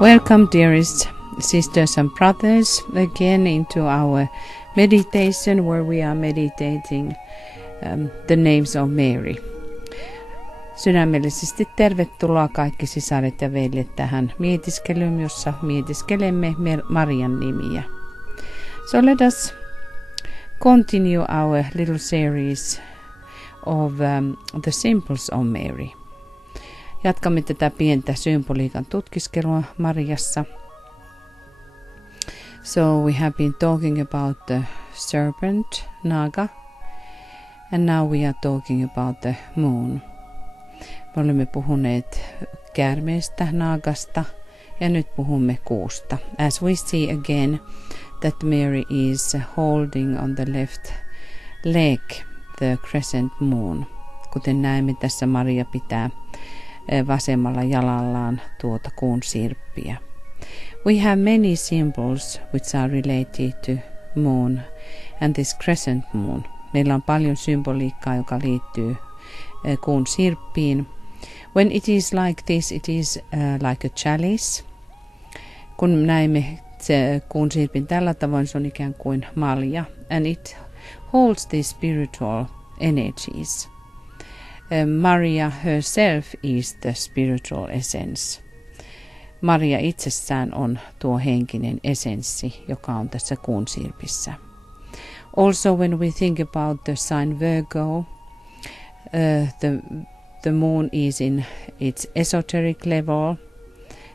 Welcome, dearest sisters and brothers, again into our meditation where we are meditating the names of Mary. Sydämellisesti tervetuloa kaikki sisaret ja veljet tähän mietiskelyyn, jossa mietiskelemme Marian nimiä. So let us continue our little series of the symbols of Mary. Jatkamme tätä pientä symboliikan tutkiskelua Mariassa. So we have been talking about the serpent, Naga, and now we are talking about the moon. Me olemme puhuneet käärmeestä, Naagasta, ja nyt puhumme kuusta. As we see again that Mary is holding on the left leg the crescent moon. Kuten näemme, tässä Maria pitää vasemmalla jalallaan tuota kuun sirppiä. We have many symbols which are related to moon and this crescent moon. Meillä on paljon symboliikkaa, joka liittyy kuun sirppiin. When it is like this, it is like a chalice. Kun näemme se kuun sirpin tällä tavoin, se on ikään kuin malja. And it holds these spiritual energies. Maria herself is the spiritual essence. Maria itsessään on tuo henkinen essenssi, joka on tässä kuun sirpissä. Also when we think about the sign Virgo, the moon is in its esoteric level.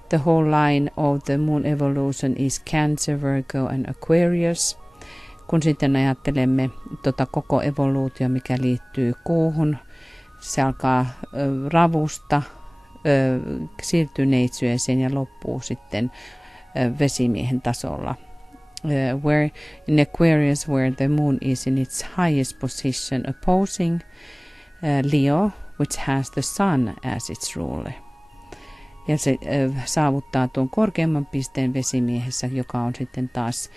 The whole line of the moon evolution is Cancer, Virgo and Aquarius. Kun sitten ajattelemme koko evoluutio, mikä liittyy kuuhun, se alkaa ravusta, siirtyy neitsyöseen ja loppuu sitten vesimiehen tasolla. Where in Aquarius, where the moon is in its highest position opposing Leo, which has the sun as its ruler. Ja se saavuttaa tuon korkeamman pisteen vesimiehessä, joka on sitten taas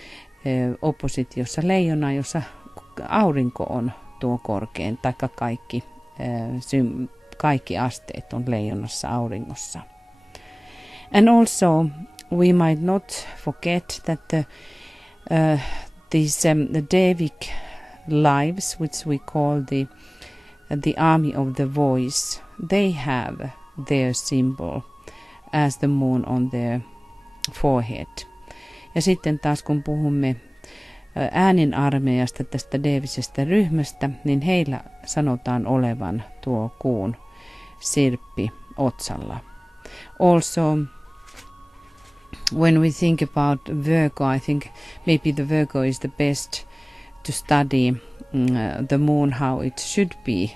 oppositiossa leijona, jossa aurinko on tuo korkein, taikka kaikki asteet on leijonassa auringossa. And also we might not forget that these Devic lives, which we call the army of the voice, they have their symbol as the moon on their forehead. Ja sitten taas kun puhumme äänen armeijasta, tästä deevisestä ryhmästä, niin heillä sanotaan olevan tuo kuun sirppi otsalla. Also, when we think about Virgo, I think maybe the Virgo is the best to study the moon, how it should be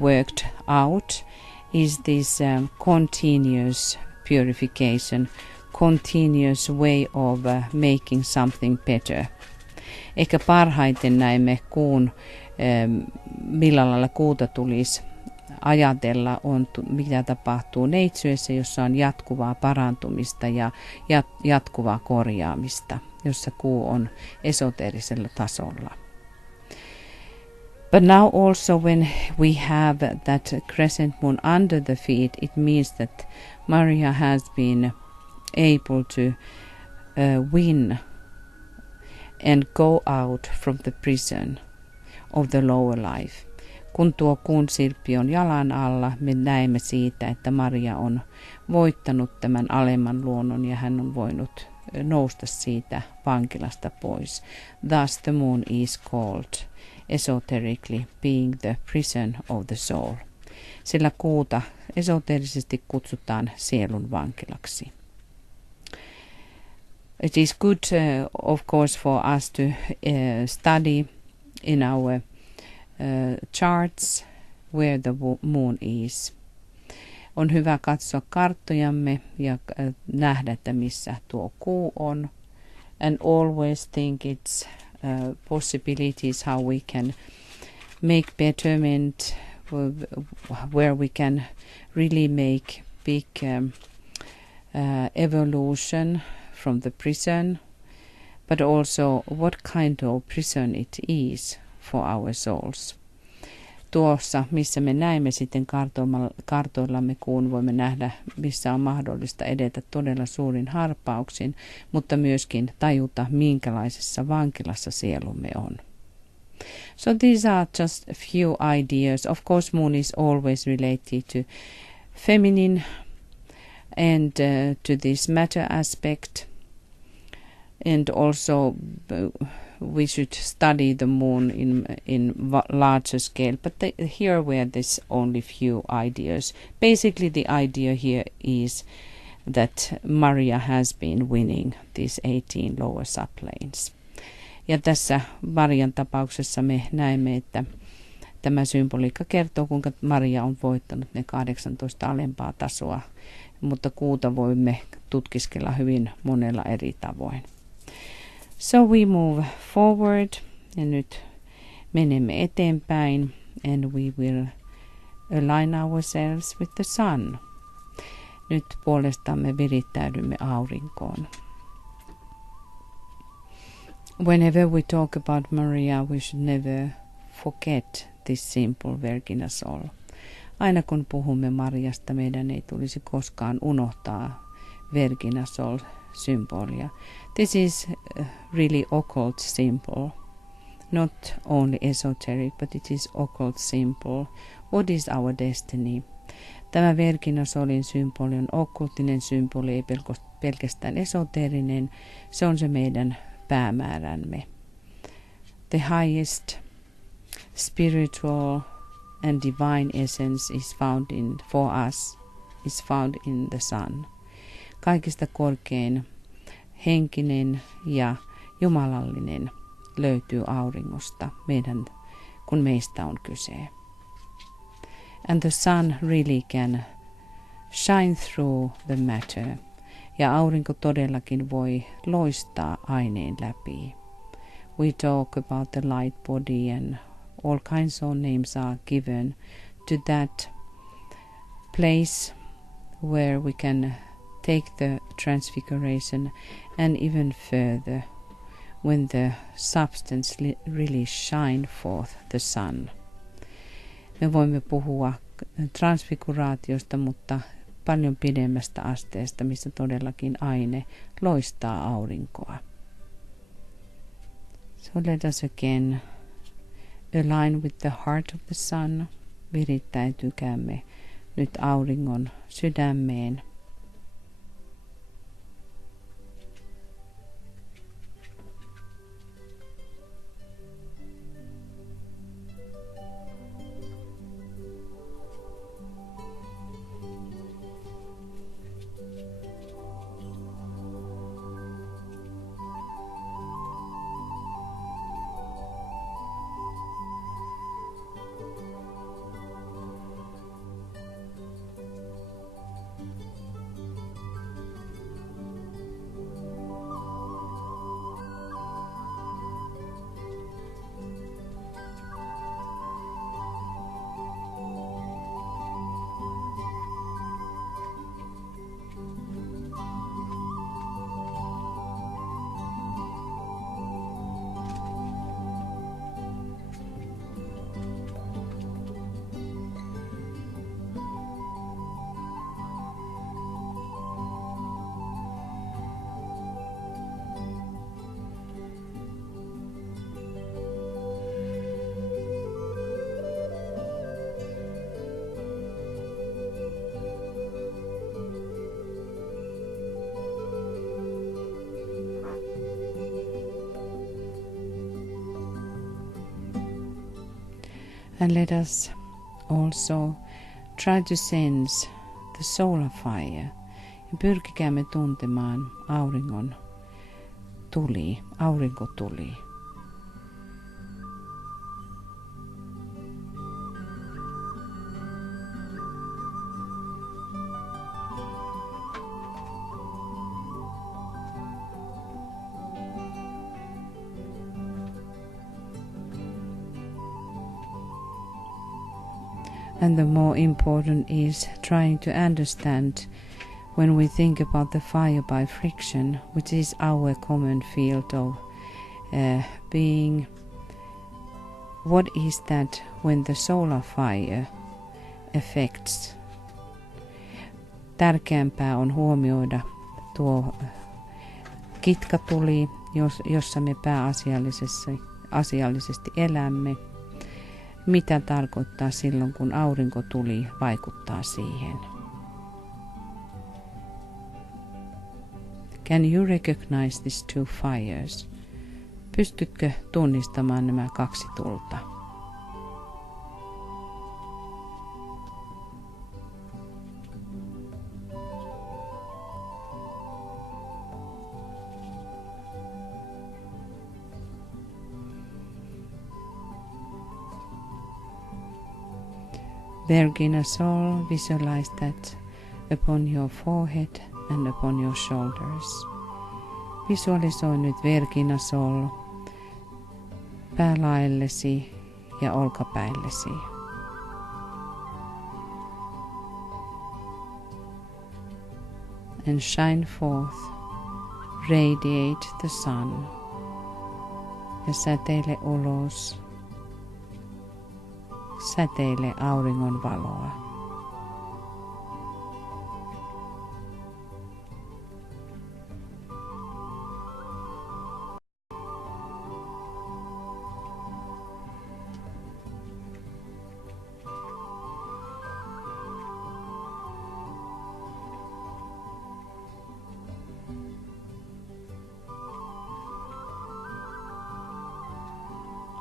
worked out, is this continuous purification, continuous way of making something better. Ehkä parhaiten näemme kuun, millä lailla kuuta tulisi ajatella, on mitä tapahtuu neitsyössä, jossa on jatkuvaa parantumista ja jatkuvaa korjaamista, jossa kuu on esoteerisella tasolla. But now also when we have that crescent moon under the feet, it means that Maria has been able to win and go out from the prison of the lower life. Kun tuo kuun sirppi on jalan alla, me näemme siitä, että Maria on voittanut tämän alemman luonnon ja hän on voinut nousta siitä vankilasta pois. Thus the moon is called esoterically being the prison of the soul. Sillä kuuta esoterisesti kutsutaan sielun vankilaksi. It is good, of course, for us to study in our charts where the moon is. On hyvä katsoa karttojamme ja nähdä, että missä tuo kuu on. And always think it's possibilities how we can make betterment, where we can really make big evolution from the prison, but also what kind of prison it is for our souls. tuossa, missä me näemme sitten kartoillamme kuun, voimme nähdä, missä on mahdollista edetä todella suurin harppauksin, mutta myöskin tajuta, minkälaisessa vankilassa sielumme on. So these are just a few ideas. Of course, moon is always related to feminine and to this matter aspect. And also we should study the moon in larger scale. But here were this only few ideas. Basically the idea here is that Maria has been winning these 18 lower subplanes. Ja tässä Marian tapauksessa me näemme, että tämä symboliikka kertoo, kuinka Maria on voittanut ne 18 alempaa tasoa, mutta kuuta voimme tutkiskella hyvin monella eri tavoin. So we move forward, ja nyt menemme eteenpäin, and we will align ourselves with the sun. Nyt puolestamme virittäydymme aurinkoon. Whenever we talk about Maria, we should never forget this simple Virginia soul. Aina kun puhumme Mariasta, meidän ei tulisi koskaan unohtaa Virginia soul-symbolia. This is really occult symbol, not only esoteric, but it is occult symbol. What is our destiny? Tämä Virginia soulin symboli on okkultinen symboli, ei pelkästään esoterinen, se on se meidän päämäärämme. The highest spiritual and divine essence is found in the sun. Kaikista korkein henkinen ja jumalallinen löytyy auringosta, kun meistä on kyse. And the sun really can shine through the matter. Ja aurinko todellakin voi loistaa aineen läpi. We talk about the light body and all kinds of names are given to that place where we can take the transfiguration and even further when the substance really shine forth the sun. Me voimme puhua transfiguraatiosta, mutta paljon pidemmästä asteesta, missä todellakin aine loistaa aurinkoa. So let us again align with the heart of the sun. Virittäytykäämme nyt auringon sydämeen. And let us also try to sense the solar fire. Ja pyrkikäämme tuntemaan aurinkotuli. And the more important is trying to understand when we think about the fire by friction, which is our common field of being, what is that when the solar fire affects. Tärkeämpää on huomioida tuo kitkatuli, jossa me pääasiallisesti elämme. Mitä tarkoittaa silloin, kun aurinkotuli vaikuttaa siihen? Can you recognize these two fires? Pystytkö tunnistamaan nämä kaksi tulta? Virgin soul, visualize that upon your forehead and upon your shoulders. Visualisoi nyt Virgin soul päälaellesi ja olkapäillesi. And shine forth, radiate the sun. Ja säteile ulos, säteile auringon valoa.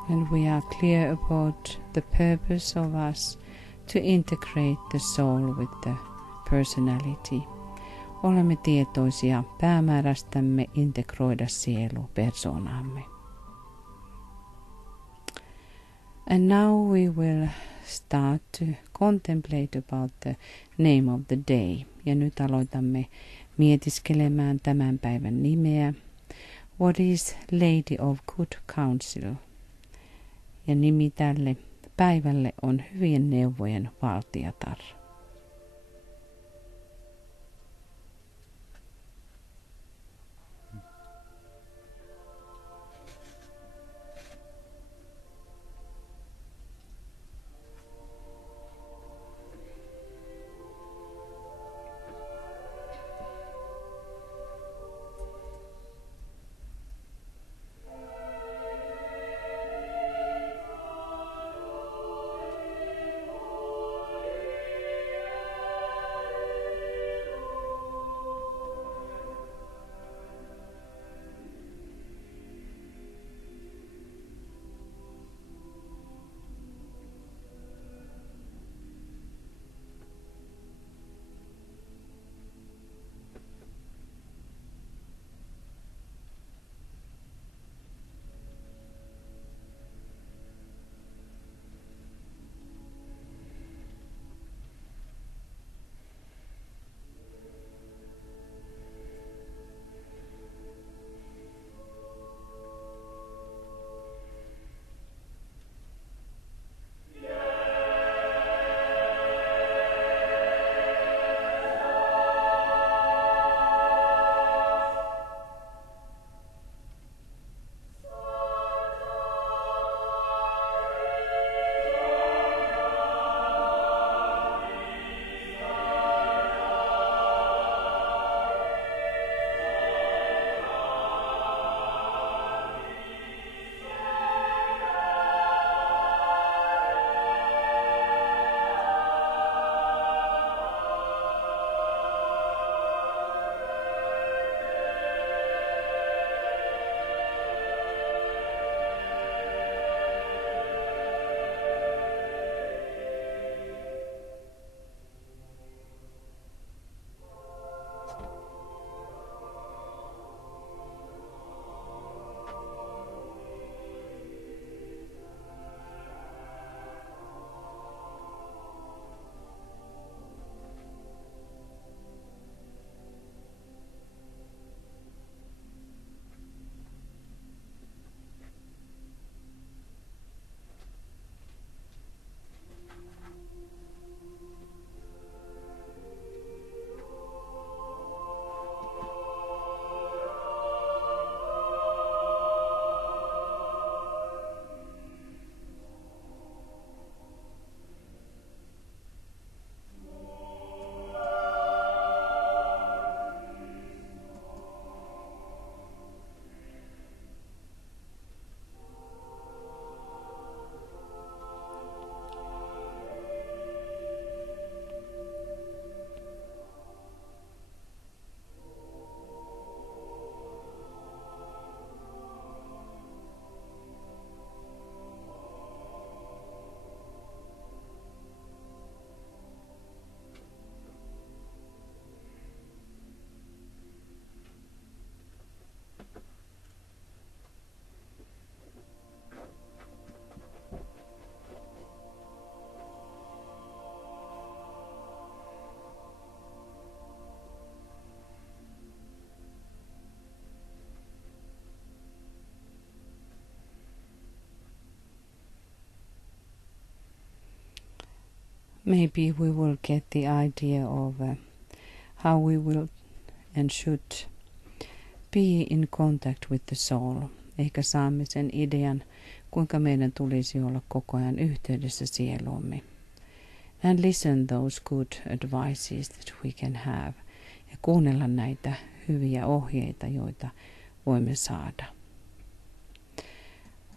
And we are clear about the purpose of us to integrate the soul with the personality. Olemme tietoisia päämäärästämme integroida sielu persoonaamme. And now we will start to contemplate about the name of the day. Ja nyt aloitamme mietiskelemään tämän päivän nimeä. What is Lady of Good Counsel? Ja nimi tälle päivälle on hyvien neuvojen valtiatar. maybe we will get the idea of how we will and should be in contact with the soul. Ehkä saamme sen idean, kuinka meidän tulisi olla koko ajan yhteydessä sieluumme. And listen those good advices that we can have. Ja kuunnella näitä hyviä ohjeita, joita voimme saada.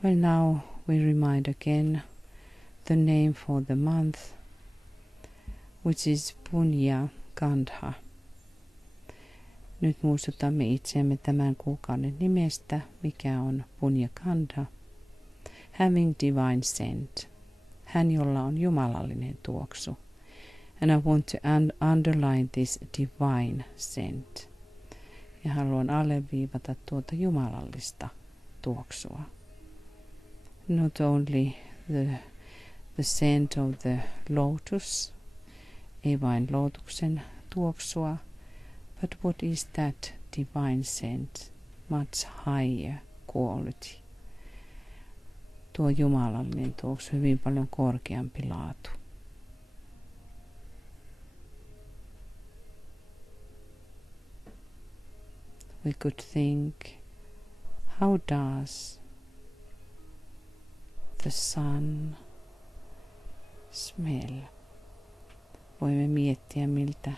Well, now we remind again the name for the month, which is Punya-Kandha. Nyt muistutamme itseämme tämän kuukauden nimestä, mikä on Punya-Kandha. Having divine scent. Hän, jolla on jumalallinen tuoksu. And I want to underline this divine scent. Ja haluan alleviivata tuota jumalallista tuoksua. Not only the scent of the lotus, ei vain lootuksen tuoksua, but what is that divine scent? Much higher quality. Tuo jumalallinen tuoksu, hyvin paljon korkeampi laatu. We could think, how does the sun smell? Voimme miettiä, miltä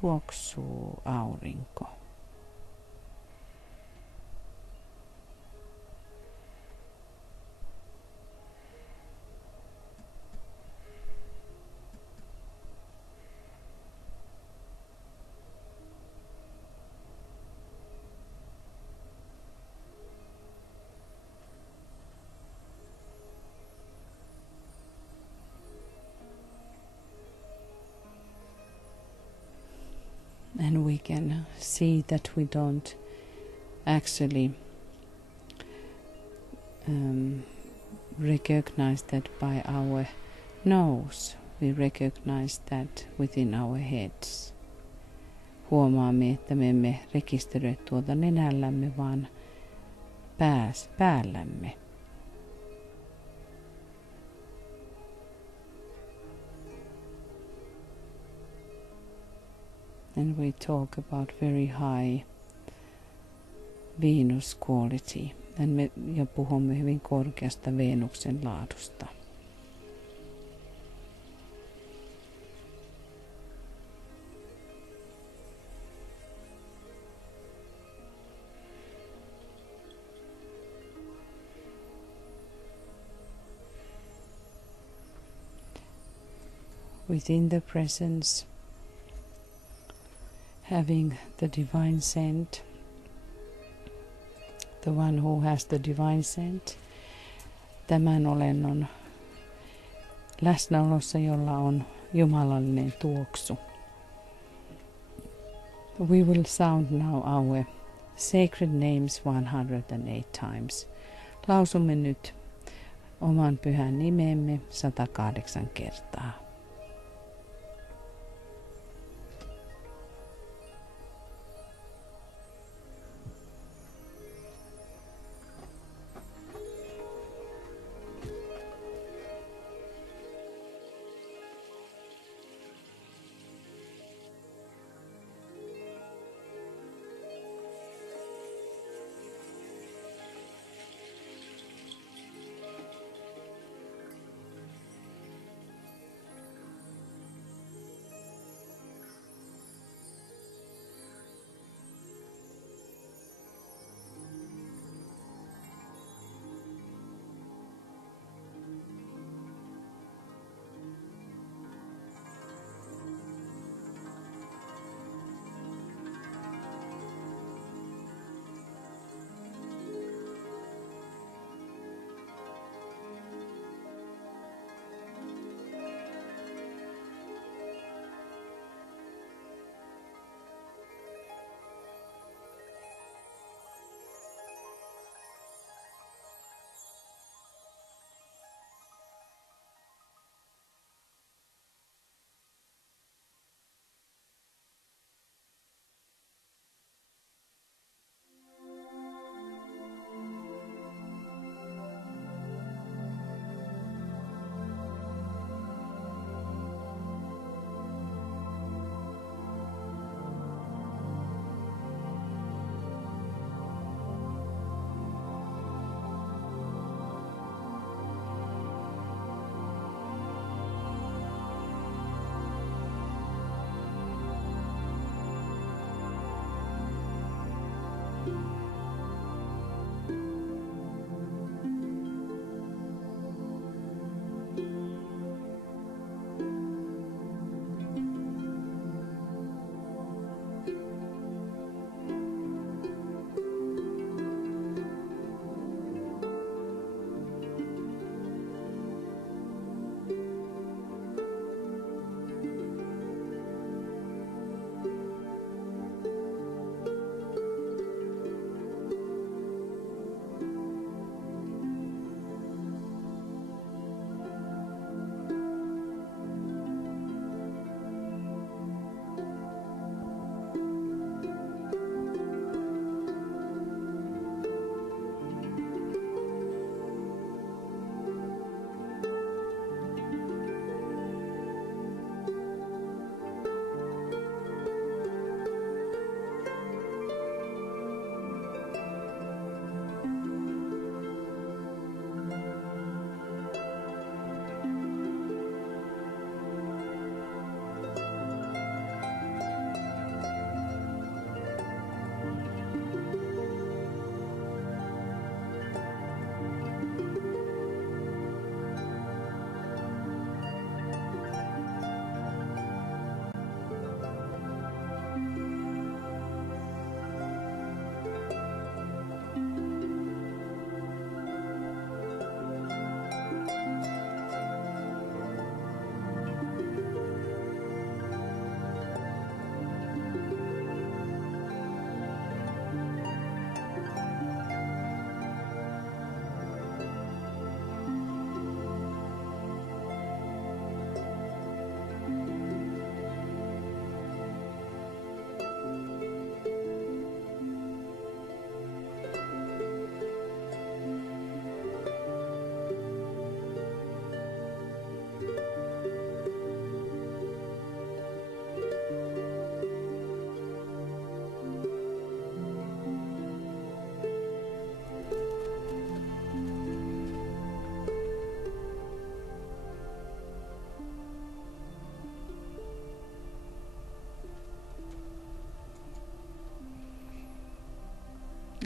tuoksuu aurinko. And we can see that we don't actually recognize that by our nose. We recognize that within our heads. Huomaamme, että me emme rekisteröi tuota nenällämme, vaan päällämme. And we talk about very high Venus quality. Ja puhumme hyvin korkeasta Venuksen laadusta. Within the presence, having the divine scent, the one who has the divine scent, tämän olennon läsnäolossa, jolla on jumalallinen tuoksu. We will sound now our sacred names 108 times. Lausumme nyt oman pyhän nimemme 108 kertaa.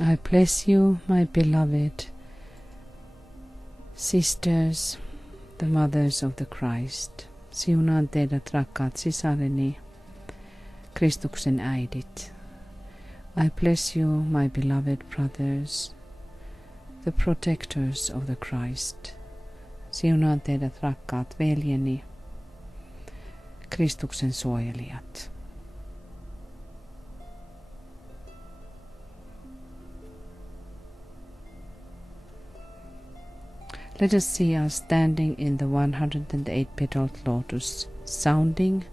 I bless you, my beloved sisters, the mothers of the Christ. Siunaan teidät, rakkaat sisareni, Kristuksen äidit. I bless you, my beloved brothers, the protectors of the Christ. Siunaan teidät, rakkaat veljeni, Kristuksen suojelijat. Let us see us standing in the 108-petaled lotus, sounding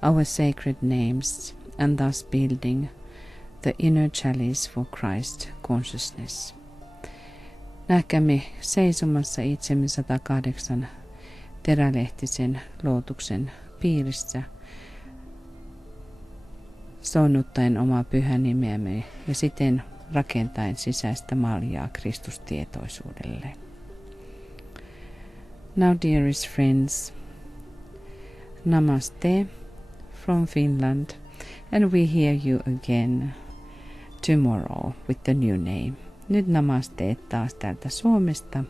our sacred names and thus building the inner chalice for Christ consciousness. Nähkäämme seisomassa itsemme 108 terälehtisen lootuksen piirissä, soinnuttaen omaa pyhän nimeämme ja siten rakentaen sisäistä maljaa Kristustietoisuudelle. Now, dearest friends, Namaste from Finland, and we hear you again tomorrow with the new name. Nyt namasteet taas täältä Suomesta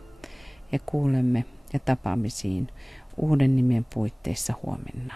ja kuulemme ja tapaamisiin uuden nimen puitteissa huomenna.